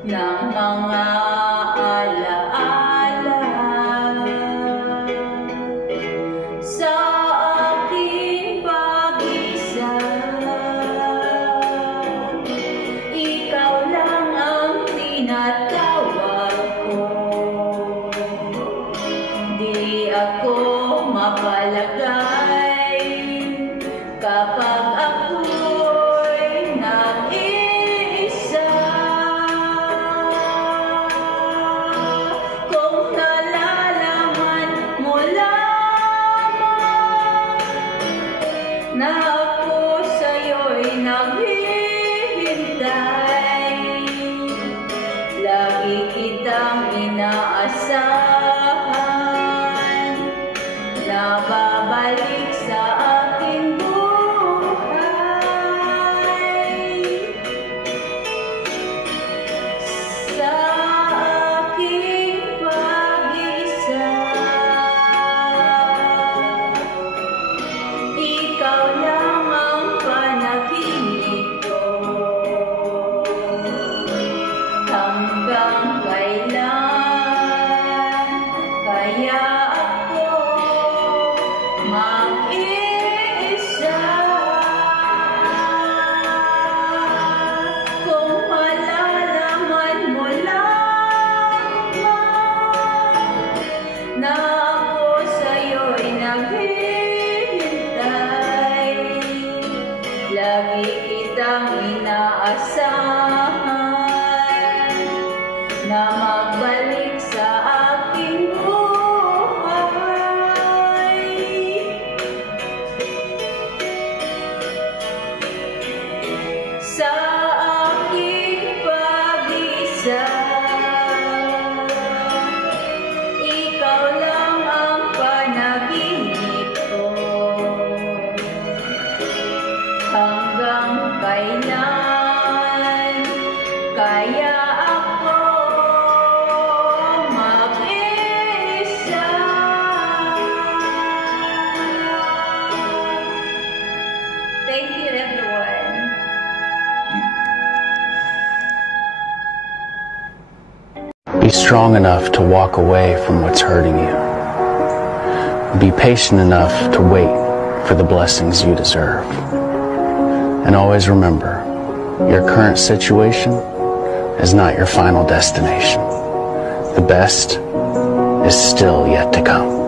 ng mga alaala sa aking pag-isa. Ikaw lang ang tinatawag ko, di ako mapalagay kapag ako'y nag-iisa. Kung nalalaman mo lamang na ako sa'yo'y naghihintay, lagi kitang inaasahan na babalik sa aking buhay. Sa aking pag-isa, ikaw lang ang panaginip ko. Hanggang kailan kaya ako mag-iisa? Kung malalaman mo lamang na ako sa'yo'y naghihintay, lagi kitang inaasahan na magbalik sa aking buhay. Sa aking pag-isa, ikaw lang ang panaginip ko. Hanggang kailan kaya ako mag-isa? Thank you, everyone. Be strong enough to walk away from what's hurting you. Be patient enough to wait for the blessings you deserve. And always remember, your current situation is not your final destination. The best is still yet to come.